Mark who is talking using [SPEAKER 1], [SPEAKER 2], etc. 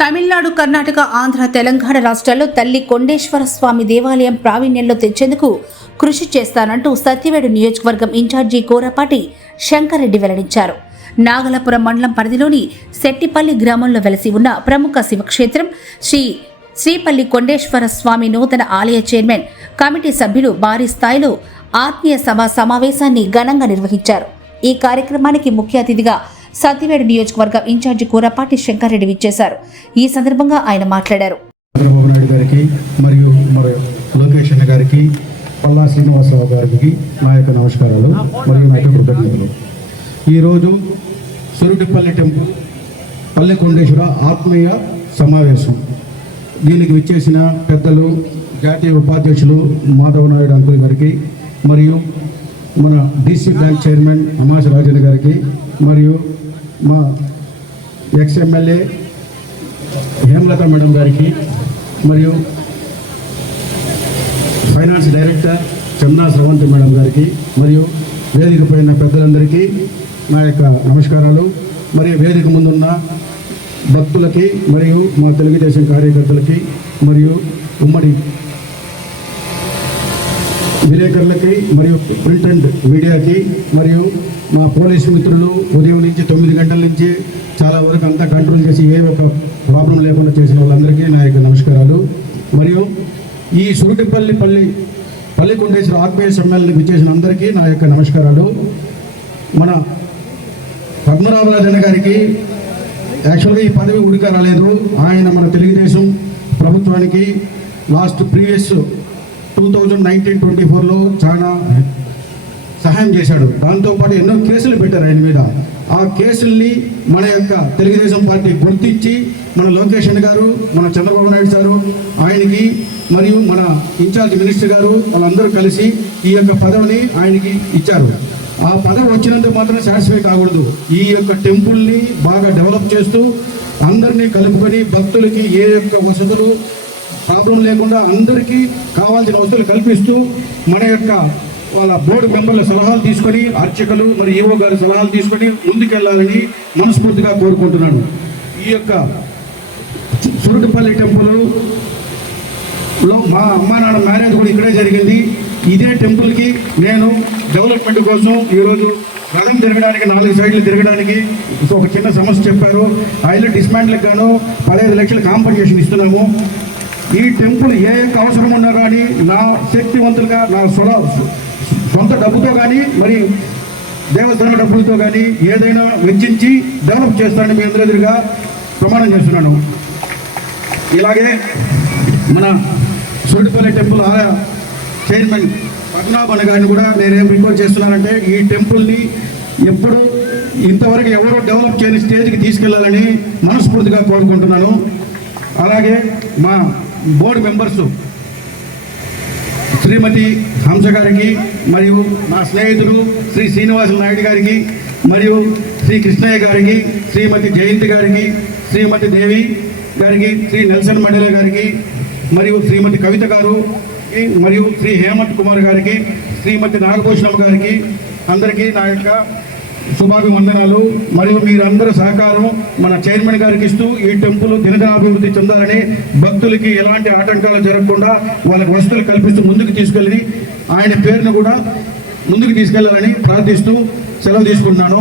[SPEAKER 1] తమిళనాడు కర్ణాటక ఆంధ్ర తెలంగాణ రాష్ట్రాల్లో తల్లి కొండేశ్వర స్వామి దేవాలయం ప్రావీణ్యంలో తెచ్చేందుకు కృషి చేస్తానంటూ సత్యవేడు నియోజకవర్గం ఇన్ఛార్జి కోరపాటి శంకర్రెడ్డి వెల్లడించారు. నాగలపురం మండలం పరిధిలోని శెట్టిపల్లి గ్రామంలో వెలసి ఉన్న ప్రముఖ శివక్షేత్రం శ్రీ శ్రీపల్లి కొండేశ్వర స్వామి నూతన ఆలయ చైర్మన్ కమిటీ సభ్యులు భారీ స్థాయిలో ఆత్మీయ సభ సమావేశాన్ని ఘనంగా నిర్వహించారు. ఈ కార్యక్రమానికి ముఖ్య అతిథిగా సత్యవేడు నియోజకవర్గం ఇన్ఛార్జి కూరపాటి శంకర్రెడ్డి విచ్చేశారు. ఈ సందర్భంగా ఆయన మాట్లాడారు.
[SPEAKER 2] చంద్రబాబు నాయుడు గారికి మరియు మరి లోకేష్ అన్న గారికి పల్లా శ్రీనివాసరావు గారికి నా యొక్క నమస్కారాలు మరియు నా యొక్క కృతజ్ఞతలు. ఈరోజు సురుటిపల్లి టెంపుల్ పల్లె కొండేశ్వర ఆత్మీయ సమావేశం. దీనికి విచ్చేసిన పెద్దలు జాతీయ ఉపాధ్యక్షులు మాధవ నాయుడు అంకుల్ గారికి మరియు మన DC bank chairman Amasa Rajan గారికి మరియు మా ఎక్స్ ఎమ్మెల్యే హేమలత మేడం గారికి మరియు ఫైనాన్స్ డైరెక్టర్ చందా స్రవంతి మేడం గారికి మరియు వేదిక పైన పెద్దలందరికీ నా యొక్క నమస్కారాలు. మరియు వేదిక ముందున్న భక్తులకి మరియు మా తెలుగుదేశం కార్యకర్తలకి మరియు ఉమ్మడి విలేకరులకి మరియు ప్రింట్ అండ్ మీడియాకి మరియు మా పోలీసు మిత్రులు ఉదయం నుంచి తొమ్మిది గంటల నుంచి చాలా వరకు అంతా కంట్రోల్ చేసి ఏ ఒక్క ప్రాబ్లం లేకుండా చేసిన వాళ్ళందరికీ నా యొక్క నమస్కారాలు. మరియు ఈ సురుటిపల్లి పల్లి పల్లికొండేశ్వర ఆత్మీయ సమ్మేళనం విచ్చేసిన అందరికీ నా యొక్క నమస్కారాలు. మన పద్మనాభరాజన్న గారికి యాక్చువల్గా ఈ పదవి ఉడిక రాలేదు. ఆయన మన తెలుగుదేశం ప్రభుత్వానికి last previous two thousand nineteen twenty ఫోర్లో చాలా సహాయం చేశాడు దాంతోపాటు ఎన్నో కేసులు పెట్టారు ఆయన మీద ఆ కేసుల్ని మన యొక్క తెలుగుదేశం పార్టీ గుర్తించి మన లోకేష్ గారు మన చంద్రబాబు నాయుడు గారు ఆయనకి మరియు మన ఇన్ఛార్జ్ మినిస్టర్ గారు వాళ్ళందరూ కలిసి ఈ యొక్క పదవిని ఆయనకి ఇచ్చారు ఆ పదవి వచ్చినందుకు మాత్రం సాటిస్ఫై కాకూడదు ఈ యొక్క టెంపుల్ని బాగా డెవలప్ చేస్తూ అందరినీ కలుపుకొని భక్తులకి ఏ యొక్క వసతులు ప్రాబ్లం లేకుండా అందరికీ కావాల్సిన వసతులు కల్పిస్తూ మన యొక్క వాళ్ళ బోర్డు మెంబర్ల సలహాలు తీసుకొని అర్చకులు మరి ఈవో గారి సలహాలు తీసుకొని ముందుకెళ్ళాలని మనస్ఫూర్తిగా కోరుకుంటున్నాను. ఈ యొక్క సురుటిపల్లి టెంపుల్లో మా అమ్మా నాన్న మ్యారేజ్ కూడా ఇక్కడే జరిగింది. ఇదే టెంపుల్కి నేను డెవలప్మెంట్ కోసం ఈరోజు రథం తిరగడానికి నాలుగు సైడ్లు తిరగడానికి ఒక చిన్న సమస్య చెప్పారు. ఐదు డిస్మాండ్లకు గాను పదహైదు లక్షల కాంపన్సేషన్ ఇస్తున్నాము. ఈ టెంపుల్ ఏ యొక్క అవసరం ఉన్నా కానీ నా శక్తివంతులుగా నా సొల సొంత డబ్బుతో కానీ మరి దేవస్థానం డబ్బులతో కానీ ఏదైనా వెచ్చించి డెవలప్ చేస్తానని మీ అందరి ఎదురుగా ప్రమాణం చేస్తున్నాను. ఇలాగే మన సుడిపల్లి టెంపుల్ ఆయా చైర్మన్ పద్మనాభన్ గారిని కూడా నేనేం రిక్వెస్ట్ చేస్తున్నానంటే ఈ టెంపుల్ని ఎప్పుడు ఇంతవరకు ఎవరూ డెవలప్ చేయని స్టేజ్కి తీసుకెళ్ళాలని మనస్ఫూర్తిగా కోరుకుంటున్నాను. అలాగే మా బోర్డు మెంబర్స్ శ్రీమతి హంస గారికి మరియు నా స్నేహితుడు శ్రీ శ్రీనివాస నాయుడు గారికి మరియు శ్రీ కృష్ణయ్య గారికి శ్రీమతి జయంతి గారికి శ్రీమతి దేవి గారికి శ్రీ నెల్సన్ మండల గారికి మరియు శ్రీమతి కవిత గారు మరియు శ్రీ హేమంత్ కుమార్ గారికి శ్రీమతి నాగభూషణమ్మ గారికి అందరికీ నా యొక్క శుభాభివందనాలు. మరియు మీరందరూ సహకారం మన చైర్మన్ గారికి ఇస్తూ ఈ టెంపుల్ దినదినాభివృద్ధి చెందాలని భక్తులకి ఎలాంటి ఆటంకాలు జరగకుండా వాళ్ళకి వసతులు కల్పిస్తూ ముందుకు తీసుకెళ్ళి ఆయన పేరును కూడా ముందుకు తీసుకెళ్ళాలని ప్రార్థిస్తూ సెలవు తీసుకుంటున్నాను.